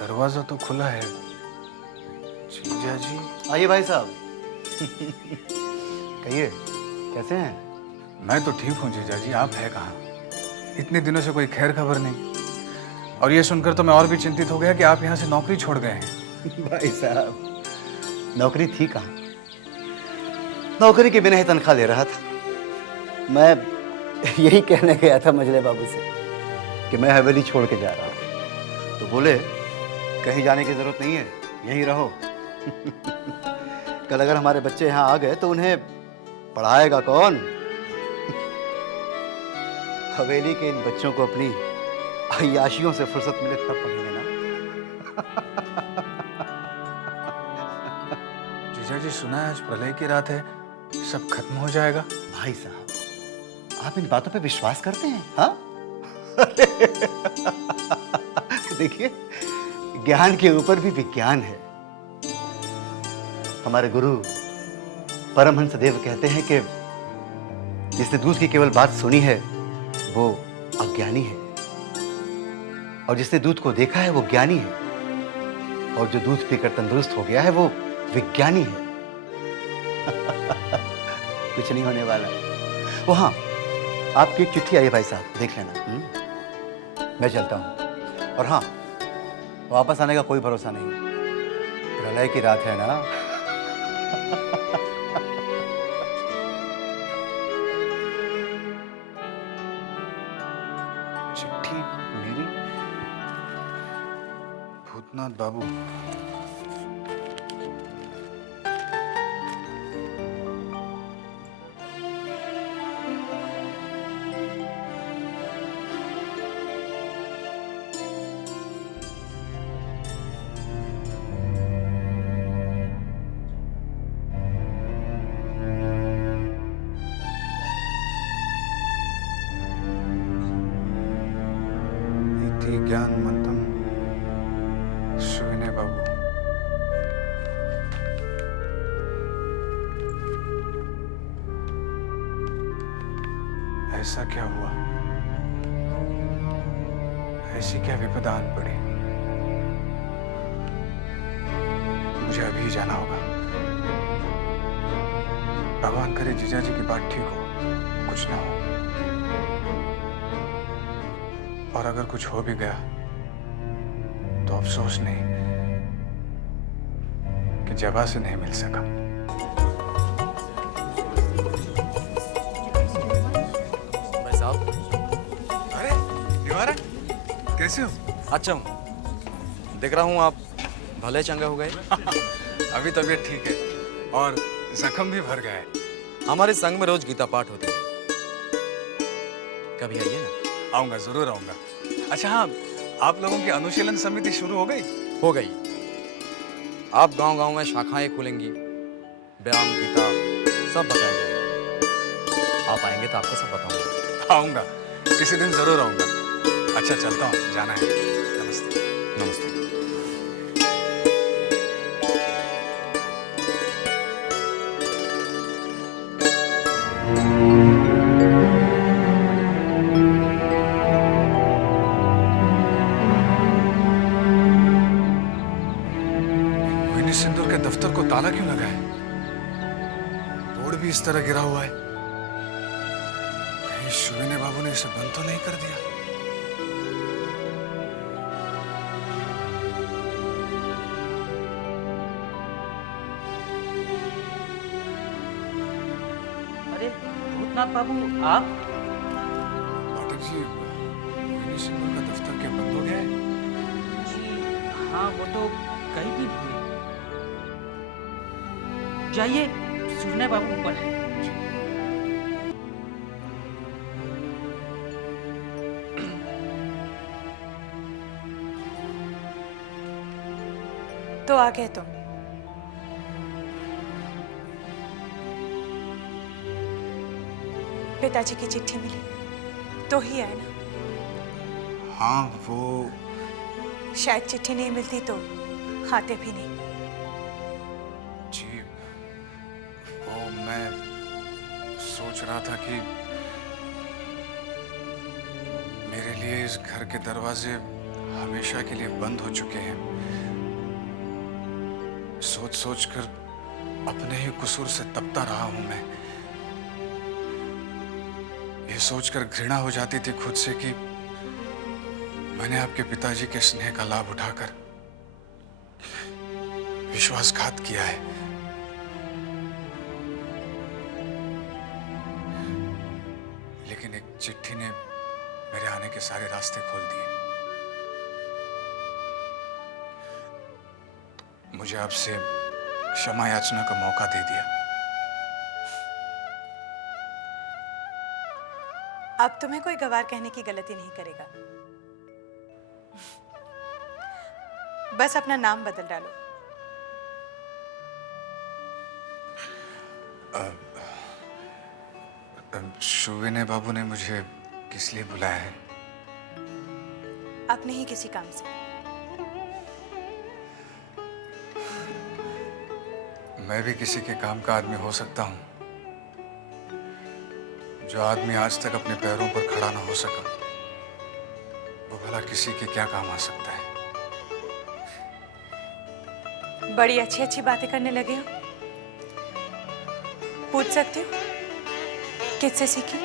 दरवाजा तो खुला है। जीजा जी। आइए भाई साहब। कहिए, कैसे हैं? मैं तो ठीक हूँ जीजा जी, आप है कहाँ? इतने दिनों से कोई खैर खबर नहीं। और ये सुनकर तो मैं और भी चिंतित हो गया कि आप यहाँ से नौकरी छोड़ गए हैं। भाई साहब, नौकरी थी कहाँ? नौकरी के बिना ही तनख्वाह ले रहा था। मैं यही कहने गया था मजले बाबू से कि मैं हवेली छोड़ के जा रहा हूँ, तो बोले कहीं जाने की जरूरत नहीं है, यहीं रहो। कल अगर हमारे बच्चे यहाँ आ गए तो उन्हें पढ़ाएगा कौन? हवेली के इन बच्चों को अपनी अय्याशियों से फुर्सत मिले तब पढ़ेंगे ना। जीजा जी, सुना है आज प्रलय की रात है, सब खत्म हो जाएगा। भाई साहब, आप इन बातों पे विश्वास करते हैं? हाँ? देखिए, ज्ञान के ऊपर भी विज्ञान है। हमारे गुरु परमहंस देव कहते हैं कि जिसने दूध की केवल बात सुनी है वो अज्ञानी है, और जिसने दूध को देखा है वो ज्ञानी है, और जो दूध पीकर तंदुरुस्त हो गया है वो विज्ञानी है। कुछ नहीं होने वाला। वो हाँ, आपकी एक चिट्ठी आई है भाई साहब, देख लेना। मैं चलता हूँ। और हाँ, वापस आने का कोई भरोसा नहीं, प्रलय की रात है ना। चिट्ठी मेरी? भूतनाथ बाबू। ज्ञान मंतम सुविनय बाबू। ऐसा क्या हुआ? ऐसी क्या विपदा आन पड़ी? मुझे अभी जाना होगा। भगवान करे जीजा जी की बात ठीक हो, कुछ ना हो। और अगर कुछ हो भी गया तो अफसोस नहीं कि जबा से नहीं मिल सका। भाई साहब। अरे निवारन, कैसे हो? अच्छा हूँ, देख रहा हूँ आप भले चंगे हो गए। अभी तबीयत ठीक है और जख्म भी भर गया है। हमारे संग में रोज गीता पाठ होते हैं, कभी आइए ना। आऊंगा, जरूर आऊंगा। अच्छा हाँ, आप लोगों की अनुशीलन समिति शुरू हो गई? हो गई। आप गांव-गांव में शाखाएं खुलेंगी, व्यायाम गीता सब बताया जाएगा। आप आएंगे तो आपको सब बताऊंगा। आऊंगा, किसी दिन जरूर आऊंगा। अच्छा चलता हूँ, जाना है। नमस्ते। नमस्ते। सिंदूर के दफ्तर को ताला क्यों लगा है? बोर्ड भी इस तरह गिरा हुआ है। कहीं सुविनय बाबू ने इसे बंद तो नहीं कर दिया? अरे भूतनाथ बाबू, आप? पाठक जी, मोहिनी सिंदूर का दफ्तर क्या बंद हो गया है? जी हाँ, वो तो कई दिन हुए। जाइए, सुविनय बाबू ऊपर है। तो आ गए तुम? पिताजी की चिट्ठी मिली तो ही आए ना? हाँ, वो शायद चिट्ठी नहीं मिलती तो आते भी नहीं। जी, वो मैं सोच रहा था कि मेरे लिए इस घर के दरवाजे हमेशा के लिए बंद हो चुके हैं। सोच सोच कर अपने ही कसूर से तपता रहा हूं मैं। ये सोचकर घृणा हो जाती थी खुद से कि मैंने आपके पिताजी के स्नेह का लाभ उठाकर विश्वासघात किया है। लेकिन एक चिट्ठी ने मेरे आने के सारे रास्ते खोल दिए। मुझे आपसे क्षमा याचना का मौका दे दिया। अब तुम्हें कोई गवार कहने की गलती नहीं करेगा। बस अपना नाम बदल डालो। शुविनय बाबू ने मुझे किस लिए बुलाया है? अपने ही किसी काम से। मैं भी किसी के काम का आदमी हो सकता हूं। जो आदमी आज तक अपने पैरों पर खड़ा ना हो सका, वो भला किसी के क्या काम आ सकता है? बड़ी अच्छी अच्छी बातें करने लगे हो। पूछ सकते हो किससे सीखी?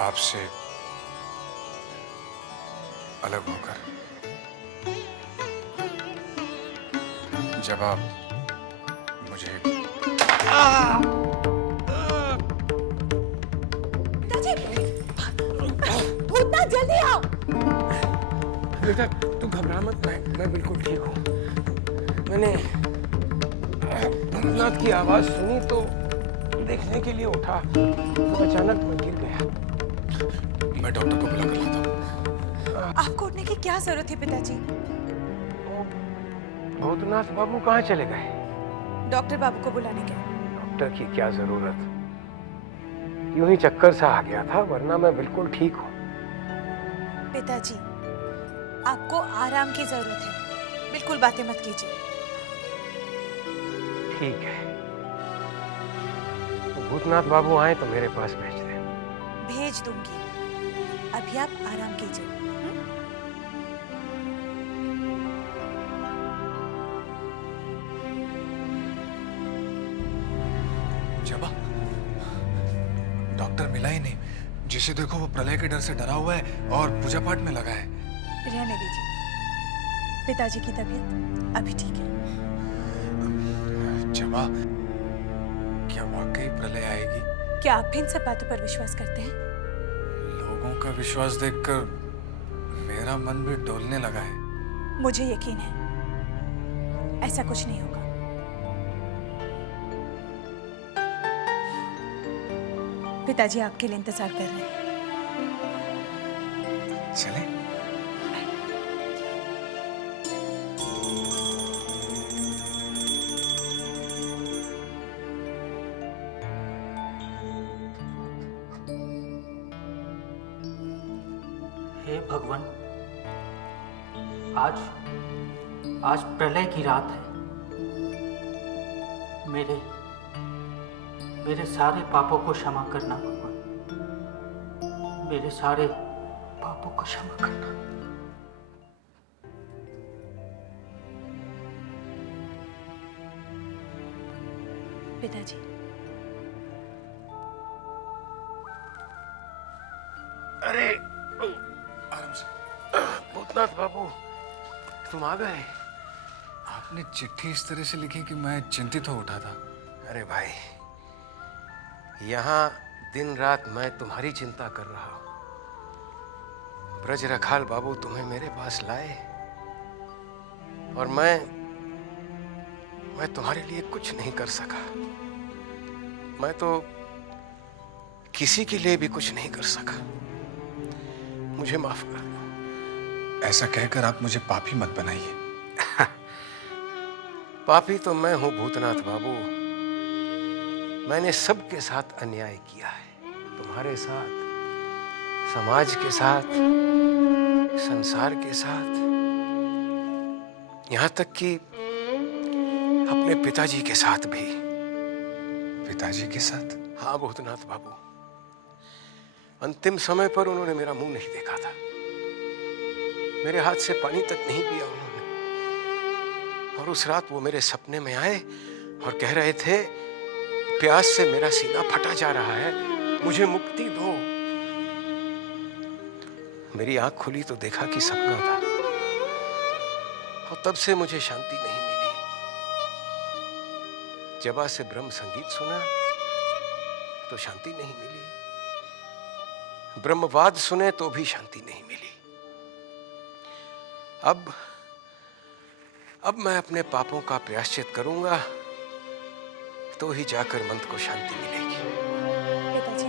आपसे अलग होकर। जब आप मुझे भूतनाथ जल्दी आओ। बेटा तू घबरा मत, मैं बिल्कुल ठीक हूँ। मैंने भूतनाथ की आवाज सुनी तो देखने के लिए उठा तो अचानक मैं गिर गया। मैं डॉक्टर को बुला कर लाता हूँ। आपको उठने की क्या जरूरत है पिताजी? भूतनाथ बाबू कहाँ चले गए? डॉक्टर बाबू को बुलाने गए। डॉक्टर की क्या जरूरत, यूं ही चक्कर सा आ गया था, वरना मैं बिल्कुल ठीक हूँ। पिताजी आपको आराम की जरूरत है, बिल्कुल बातें मत कीजिए। ठीक है, तो भूतनाथ बाबू आए तो मेरे पास भेज दे। भेज दूंगी, अभी आप आराम कीजिए। जबा, डॉक्टर मिला ही नहीं। जिसे देखो वो प्रलय के डर से डरा हुआ है और पूजा पाठ में लगा है। रहने दीजिए, पिताजी की तबीयत अभी ठीक है। जबा, क्या वाकई प्रलय आएगी? क्या आप भी इन सब बातों पर विश्वास करते हैं? लोगों का विश्वास देखकर मेरा मन भी डोलने लगा है। मुझे यकीन है ऐसा कुछ नहीं होगा। पिताजी आपके लिए इंतजार कर रहे हैं। चले? हे भगवान, आज प्रलय की रात है। मेरे सारे पापों को क्षमा करना भगवान, मेरे सारे पापों को क्षमा करना। पिताजी अरे आराम से। भूतनाथ बाबू तुम आ गए। आपने चिट्ठी इस तरह से लिखी कि मैं चिंतित हो उठा था। अरे भाई, यहाँ दिन रात मैं तुम्हारी चिंता कर रहा हूं। ब्रज रखाल बाबू तुम्हें मेरे पास लाए और मैं तुम्हारे लिए कुछ नहीं कर सका। मैं तो किसी के लिए भी कुछ नहीं कर सका। मुझे माफ कर दो। ऐसा कहकर आप मुझे पापी मत बनाइए। पापी तो मैं हूं भूतनाथ बाबू। मैंने सबके साथ अन्याय किया है, तुम्हारे साथ, समाज के साथ, संसार के साथ, यहां तक कि अपने पिताजी के साथ भी। पिताजी के साथ? हाँ भूतनाथ बाबू, अंतिम समय पर उन्होंने मेरा मुंह नहीं देखा था, मेरे हाथ से पानी तक नहीं पिया उन्होंने। और उस रात वो मेरे सपने में आए और कह रहे थे, प्यास से मेरा सीना फटा जा रहा है, मुझे मुक्ति दो। मेरी आंख खुली तो देखा कि सपना था, और तब से मुझे शांति नहीं मिली। जबा से ब्रह्म संगीत सुना तो शांति नहीं मिली, ब्रह्मवाद सुने तो भी शांति नहीं मिली। अब मैं अपने पापों का प्रायश्चित करूंगा तो ही जाकर मन को शांति मिलेगी। पिताजी,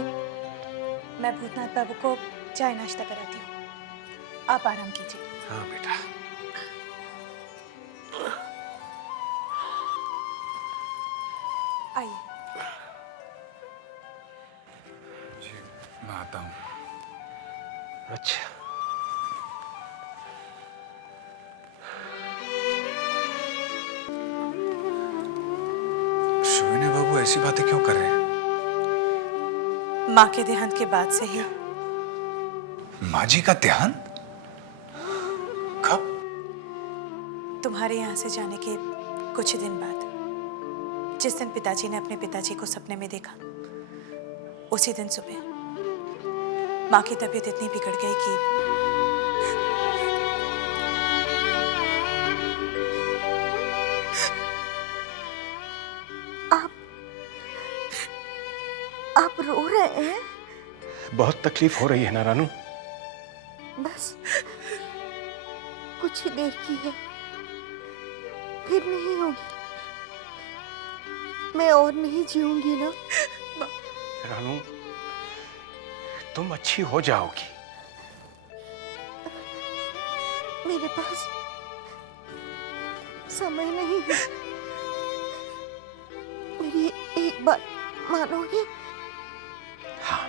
मैं भूतनाथ बाबू को चाय नाश्ता कराती हूँ, आप आराम कीजिए। हाँ बेटा। आइए। जी मैं आता हूँ। अच्छा, शोभनी बाबू ऐसी बातें क्यों कर रहे हैं? माँ के देहांत के बाद से ही। माँ जी का देहांत कब? तुम्हारे यहाँ से जाने के कुछ ही दिन बाद, जिस दिन पिताजी ने अपने पिताजी को सपने में देखा, उसी दिन सुबह माँ की तबीयत इतनी बिगड़ गई कि आप रो रहे हैं? बहुत तकलीफ हो रही है ना रानू? बस कुछ ही देर की है, फिर नहीं होगी। मैं और नहीं जीऊंगी ना। रानू, तुम अच्छी हो जाओगी। मेरे पास समय नहीं है। मेरी एक बात मानोगे? हाँ,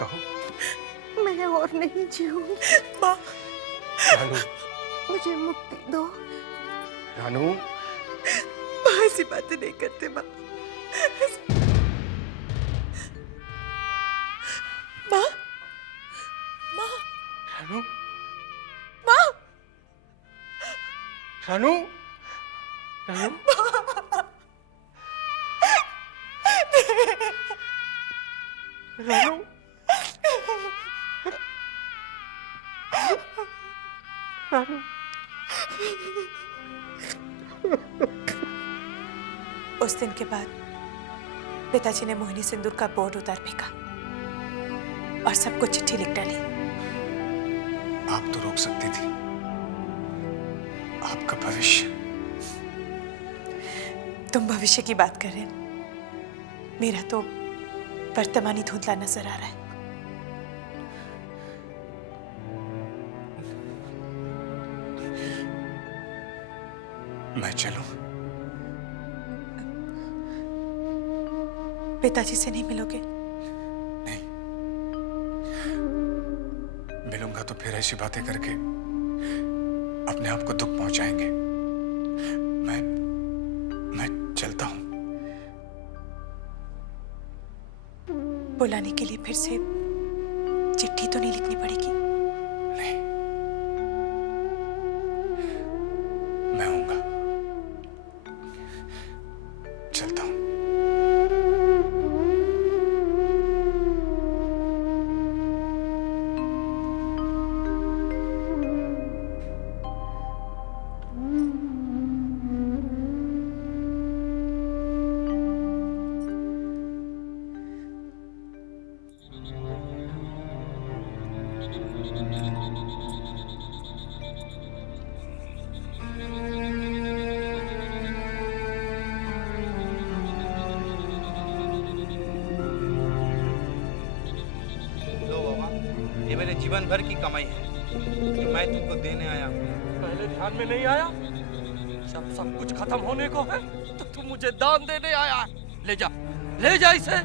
कहो। मैं और नहीं जीऊंगी। रानू, मुझे मुक्ति दो। रानू, ऐसी बातें नहीं करते माँ। माँ, माँ, रानू, माँ, रानू, रानू, रानू, रानू। उस दिन के बाद पिताजी ने मोहिनी सिंदूर का बोर्ड उतार फेंका और सबको चिट्ठी लिख डाली। आप तो रोक सकती थी, आपका भविष्य। तुम भविष्य की बात कर रहे हैं, मेरा तो वर्तमानी धुंधला नजर आ रहा है। मैं चलूं? पिताजी से नहीं मिलोगे? नहीं, मिलूंगा तो फिर ऐसी बातें करके अपने आप को दुख पहुंचाएंगे। मैं चलता हूं। बुलाने के लिए फिर से चिट्ठी तो नहीं लिखनी पड़ेगी? नहीं, मैं आऊंगा। चलता हूं। ये मेरे जीवन भर की कमाई है जो मैं तुमको देने आया हूँ। पहले ध्यान में नहीं आया? जब सब कुछ खत्म होने को है तो तुम मुझे दान देने आया है। ले जा इसे।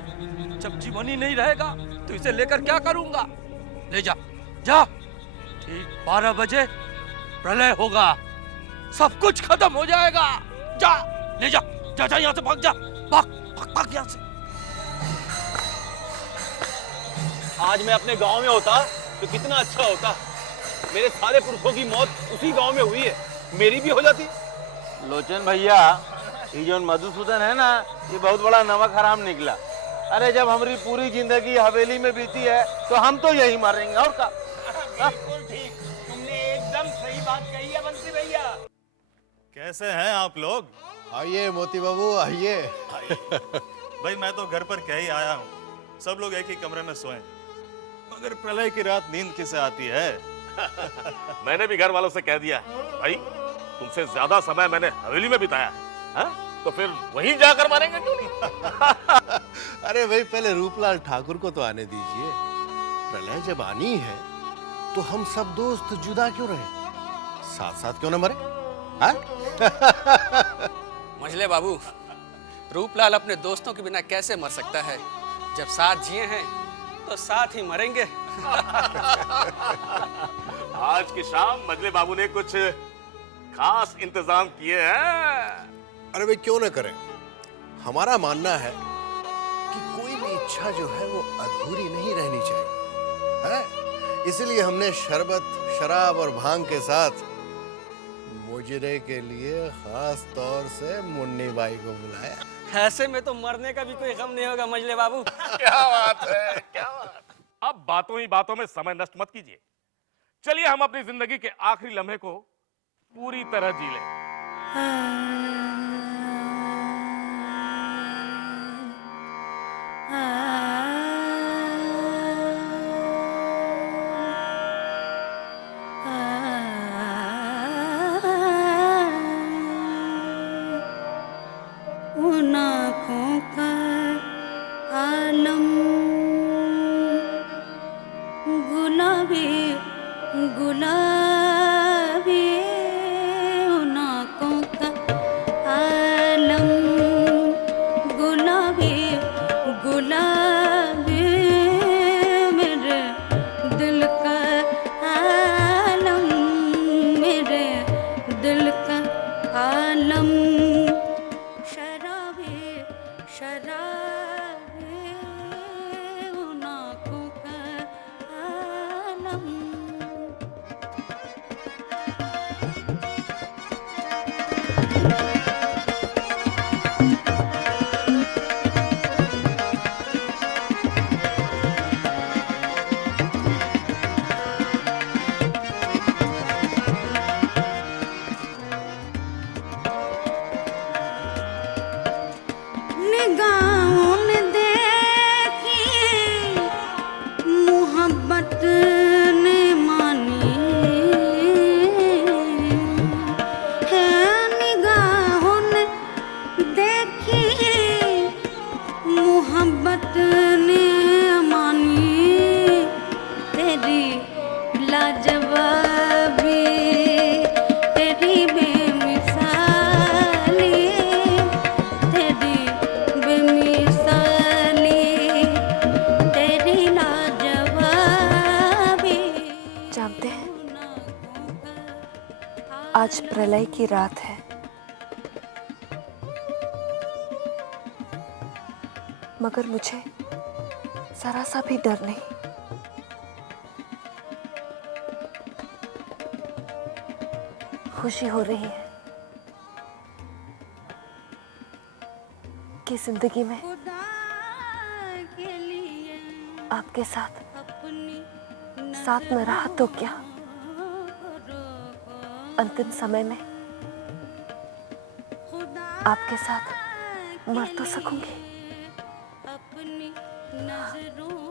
जब जीवन ही नहीं रहेगा तो इसे लेकर क्या करूंगा? ले जा, जा। ठीक 12 बजे प्रलय होगा, सब कुछ खत्म हो जाएगा। जा, ले जा, जा जा, यहाँ से भाग जा, भाग भाग भाग यहाँ से। आज मैं अपने गांव में होता तो कितना अच्छा होता। मेरे सारे पुरखों की मौत उसी गांव में हुई है, मेरी भी हो जाती। लोचन भैया, ये जो मधुसूदन है ना, ये बहुत बड़ा नमक हराम निकला। अरे जब हमारी पूरी जिंदगी हवेली में बीती है तो हम तो यही मरेंगे और का। बिल्कुल ठीक, तुमने एकदम सही बात कही है बंसी भैया। कैसे हैं आप लोग? आइए मोती बाबू आइए। भाई मैं तो घर पर कह ही आया हूँ, सब लोग एक ही कमरे में सोएं। मगर प्रलय की रात नींद किसे आती है? मैंने भी घर वालों से कह दिया भाई, तुमसे ज्यादा समय मैंने हवेली में बिताया है, तो फिर वहीं जाकर मारेंगे क्यों नहीं? अरे भाई पहले रूपलाल ठाकुर को तो आने दीजिए। प्रलय जब आनी है तो हम सब दोस्त जुदा क्यों रहे, साथ साथ क्यों न मरे? मझले बाबू, रूपलाल अपने दोस्तों के बिना कैसे मर सकता है? जब साथ जिए हैं तो साथ ही मरेंगे। आज की शाम मजले बाबू ने कुछ खास इंतजाम किए हैं। अरे भाई क्यों न करें, हमारा मानना है कि कोई भी इच्छा जो है वो अधूरी नहीं रहनी चाहिए, है? इसलिए हमने शरबत, शराब और भांग के साथ मुजरे के लिए खास तौर से मुन्नी बाई को बुलाया। ऐसे में तो मरने का भी कोई गम नहीं होगा मजले बाबू। क्या बात है, क्या बात। अब बातों ही बातों में समय नष्ट मत कीजिए, चलिए हम अपनी जिंदगी के आखिरी लम्हे को पूरी तरह जी लें। उन आँखों का आलम गुलाबी गुलाबी, उन आँखों का आलम गुलाबी गुलाबी, मेरे दिल का आलम, मेरे दिल का आलम, शराबी शराबी, उन आँखों का आलम। निगाहों ने देखी मोहब्बत ने मानी है, निगाहों ने देखी मोहब्बत ने मानी, तेरी लाजवाबी तेरी बेमिसाली, तेरी बेमिसाली तेरी लाजवाबी। जानते हैं, आज प्रलय की रात है, मगर मुझे जरा सा भी डर नहीं। खुशी हो रही है कि जिंदगी में आपके साथ में रहा तो क्या, अंतिम समय में आपके साथ मर तो सकूंगी। अपनी नजरों